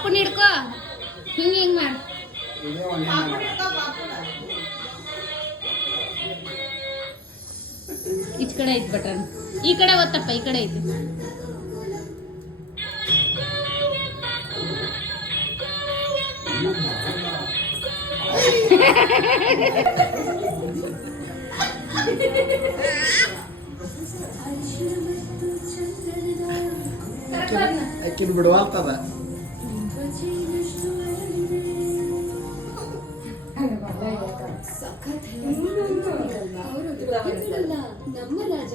ಪಾಪುನ ಹಿಡ್ಕೋ ಹಿಂಗ್ ಹಿಂಗ್ ಮಾಡು ಈಚ ಕಡೆ ಐತಿ ಬಟನ್ ಈ ಕಡೆ ಒತ್ತಪ್ಪ ಈ ಕಡೆ ಐತಿ ಅಕ್ಕಿನ ಬಿಡುವಲ್ತದ ನಮ್ಮ ರಾಜ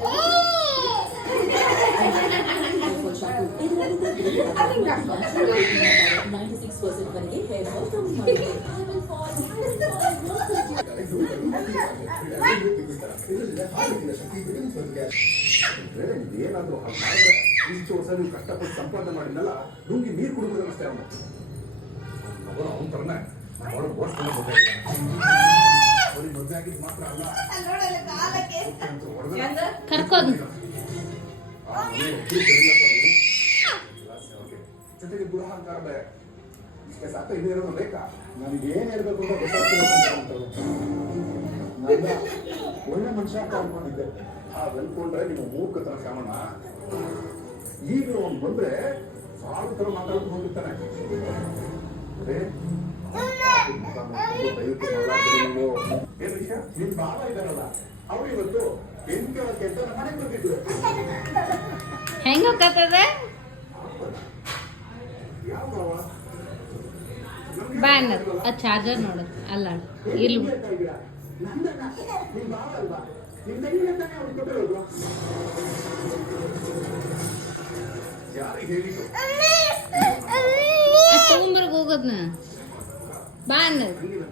ಏನಾದ್ರು ಇಷ್ಟು ವರ್ಷ ನೀವು ಕಷ್ಟಪಟ್ಟು ಸಂಪಾದನೆ ಮಾಡಿದ್ನಲ್ಲ ನುಂಗಿ ನೀರು ಕುಡಿದ್ರೆ ಅಷ್ಟೇ ಅವನು ಮಗಳು ಅವನ ತರನೇ ಅವಳು ಓಡಿಸ್ಕೊಂಡು ಅವಳಿಗೆ ಮದುವೆ ಆಗಿದ್ದು ಮಾತ್ರ ಅಲ್ಲ ಕರ್ಕೋದು ಜೊತೆಗೆ ದುರಹಂಕಾರ ಬೇರೆ ಇಷ್ಟೇ ಸಾಕ ಇದು ಇರೋದು ಬೇಕಾ ನನಗೆ ಏನ್ ಹೇಳ್ಬೇಕು ಅಂತ ಗೊತ್ತಾಗ್ತಿಲ್ಲ ಒಳ್ಳೆ ಮನುಷ್ಯ ಅಂತ ಅನ್ಕೊಂಡಿದ್ದೆ ಅನ್ಕೊಂಡ್ರೆ ನಿಮ್ಮ ಮೂರ್ಖತನ ಶ್ರವಣ ಈಗ ಅವ್ನು ಬಂದ್ರೆ ಸಾವಿರ ತರ ಮಾತಾಡ್ಕೊಂಡು ಹೋಗಿರ್ತಾನೆ ಏನ್ ವಿಷಯ ನಿಮ್ ಬಾವ ಇದಾರಲ್ಲ ಅವ್ರು ಇವತ್ತು ಎಂಟು ಕೆಟ್ಟ ಮನೆಗೆ ಬಂದಿದ್ರು ಹೆಂಗ ಹೋಗತ್ತದ ಯಾವ ಬಾವ ಬಾ ಅನ್ನೋದು ಆ ಚಾರ್ಜರ್ ನೋಡು ಅಲ್ಲ ಇಲ್ಲಿ ನಿಮ್ ಬಾವ ಅಲ್ವಾ ನಿಮ್ ತಂಗಿಗೆ ತಾನೇ ಅವ್ರು ಕೊಟ್ಟಿರೋದು ಯಾರಿಗೆ ಹೇಳಿದ್ರು ತಗೊಂಬರ್ಗ ಹೋಗೋದ್ನ ಬಾ ಅನ್ನೋದು